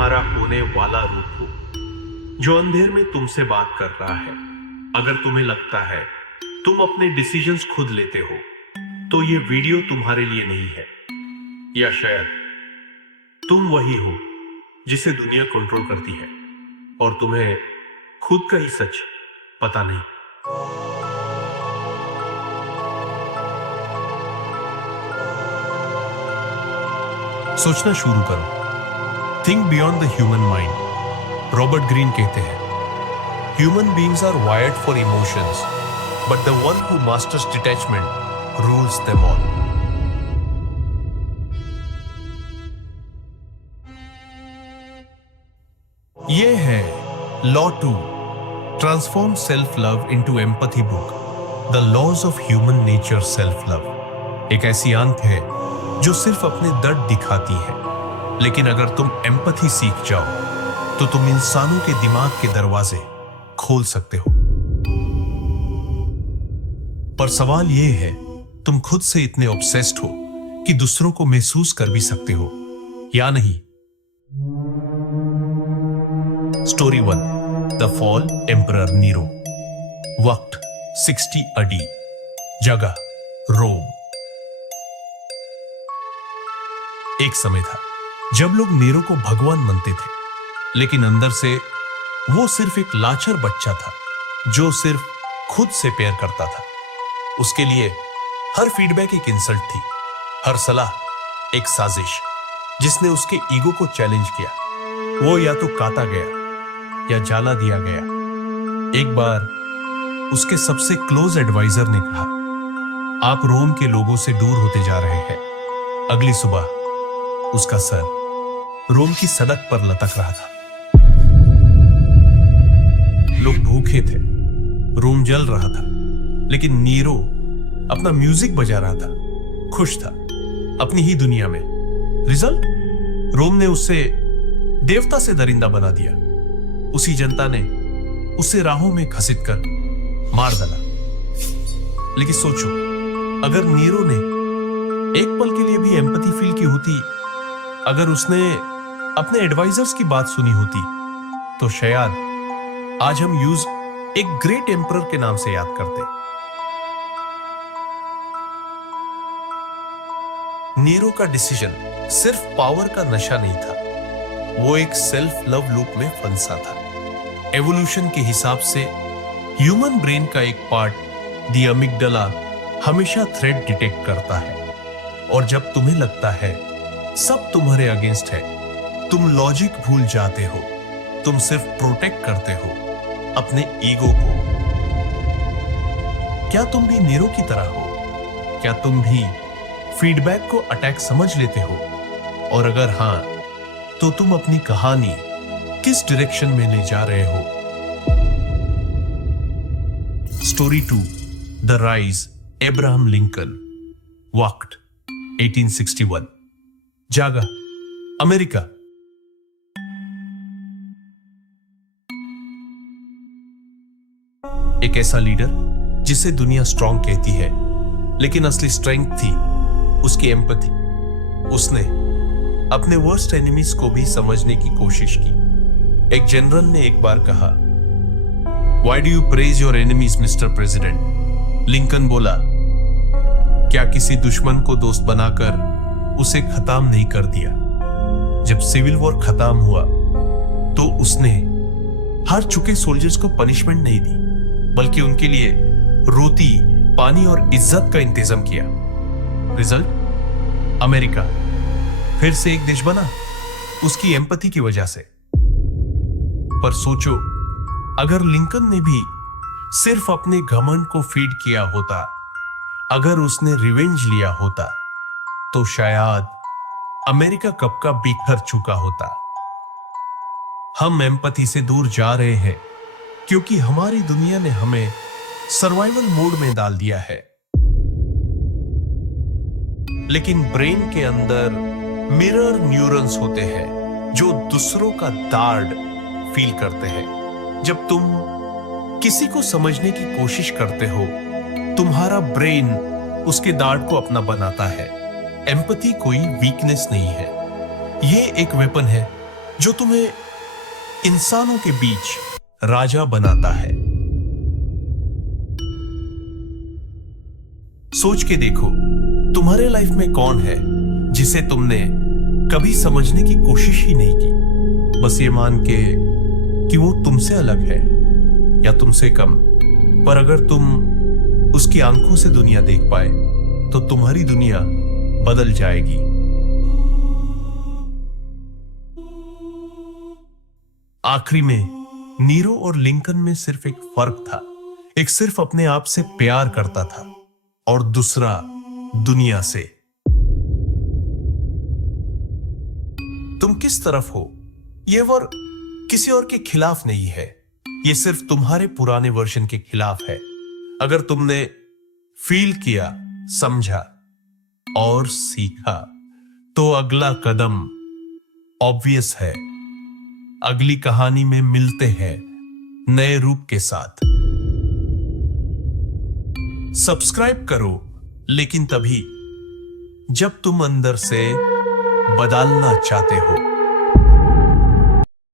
तुम्हारा होने वाला रूप हो, जो अंधेर में तुमसे बात कर रहा है। अगर तुम्हें लगता है तुम अपने डिसीजंस खुद लेते हो, तो ये वीडियो तुम्हारे लिए नहीं है। या शायद तुम वही हो जिसे दुनिया कंट्रोल करती है और तुम्हें खुद का ही सच पता नहीं। सोचना शुरू करो। Think beyond the human mind. Robert Greene कहते हैं, human beings are wired for emotions, but the one who masters detachment rules them all. ये है law 2, transform self love into empathy book, the laws of human nature self love. एक ऐसी आंख है जो सिर्फ अपने दर्द दिखाती है, लेकिन अगर तुम एम्पैथी सीख जाओ तो तुम इंसानों के दिमाग के दरवाजे खोल सकते हो। पर सवाल यह है, तुम खुद से इतने ऑब्सेस्ड हो कि दूसरों को महसूस कर भी सकते हो या नहीं? Story 1, the fall emperor Nero. वक्त 60 AD, जगह रोम। एक समय था जब लोग नीरो को भगवान मानते थे, लेकिन अंदर से वो सिर्फ एक लाचार बच्चा था जो सिर्फ खुद से प्यार करता था। उसके लिए हर फीडबैक एक इंसल्ट थी, हर सलाह एक साजिश जिसने उसके ईगो को चैलेंज किया। वो या तो काटा गया या जाला दिया गया। एक बार उसके सबसे क्लोज एडवाइजर ने कहा, आप रोम के लोगों से दूर होते जा रहे हैं। अगली सुबह उसका सर रोम की सड़क पर लटक रहा था। लोग भूखे थे, रोम जल रहा था, लेकिन नीरो अपना म्यूजिक बजा रहा था, खुश था अपनी ही दुनिया में। रिजल्ट, रोम ने उसे देवता से दरिंदा बना दिया। उसी जनता ने उसे राहों में घसीट कर मार डाला। लेकिन सोचो, अगर नीरो ने एक पल के लिए भी एम्पैथी फील की होती, अगर उसने अपने एडवाइजर्स की बात सुनी होती, तो शायद आज हम यूज एक ग्रेट एम्परर के नाम से याद करते। नीरो का डिसीजन सिर्फ पावर का नशा नहीं था, वो एक सेल्फ लव लूप में फंसा था। एवोल्यूशन के हिसाब से ह्यूमन ब्रेन का एक पार्ट, द अमिगडाला, हमेशा थ्रेट डिटेक्ट करता है। और जब तुम्हें लगता है सब तुम्हारे अगेंस्ट है, तुम लॉजिक भूल जाते हो, तुम सिर्फ प्रोटेक्ट करते हो अपने ईगो को। क्या तुम भी नीरो की तरह हो? क्या तुम भी फीडबैक को अटैक समझ लेते हो? और अगर हां, तो तुम अपनी कहानी किस डायरेक्शन में ले जा रहे हो? Story 2, the rise Abraham Lincoln. वक्त 1861, जगह अमेरिका। एक ऐसा लीडर जिसे दुनिया स्ट्रांग कहती है, लेकिन असली स्ट्रेंथ थी उसकी एम्पैथी। उसने अपने वर्स्ट एनिमीज को भी समझने की कोशिश की। एक जनरल ने एक बार कहा, why do you praise your enemies mister president? Lincoln बोला, क्या किसी दुश्मन को दोस्त बनाकर उसे खत्म नहीं कर दिया? जब सिविल वॉर खत्म हुआ तो उसने हार चुके सोल्जर्स को पनिशमेंट नहीं दी, बल्कि उनके लिए रोटी, पानी और इज्जत का इंतजाम किया। रिजल्ट, अमेरिका फिर से एक देश बना उसकी एम्पैथी की वजह से। पर सोचो, अगर लिंकन ने भी सिर्फ अपने घमंड को फीड किया होता, अगर उसने रिवेंज लिया होता, तो शायद अमेरिका कब का बिखर चुका होता। हम एम्पैथी से दूर जा रहे हैं क्योंकि हमारी दुनिया ने हमें सर्वाइवल मोड में डाल दिया है। लेकिन ब्रेन के अंदर मिरर न्यूरॉन्स होते हैं जो दूसरों का दर्द फील करते हैं। जब तुम किसी को समझने की कोशिश करते हो, तुम्हारा ब्रेन उसके दर्द को अपना बनाता है। एम्पैथी कोई वीकनेस नहीं है, ये एक वेपन है जो तुम्हें इंसानों के बीच राजा बनाता है। सोच के देखो, तुम्हारे लाइफ में कौन है जिसे तुमने कभी समझने की कोशिश ही नहीं की, बस ये मान के कि वो तुमसे अलग है या तुमसे कम। पर अगर तुम उसकी आंखों से दुनिया देख पाए तो तुम्हारी दुनिया बदल जाएगी। आखिरी में नीरो और लिंकन में सिर्फ एक फर्क था, एक सिर्फ अपने आप से प्यार करता था और दूसरा दुनिया से। तुम किस तरफ हो, ये वर्ड किसी और के खिलाफ नहीं है, ये सिर्फ तुम्हारे पुराने वर्जन के खिलाफ है। अगर तुमने फील किया, समझा और सीखा तो अगला कदम ऑब्वियस है। अगली कहानी में मिलते हैं नए रूप के साथ। सब्सक्राइब करो, लेकिन तभी जब तुम अंदर से बदलना चाहते हो।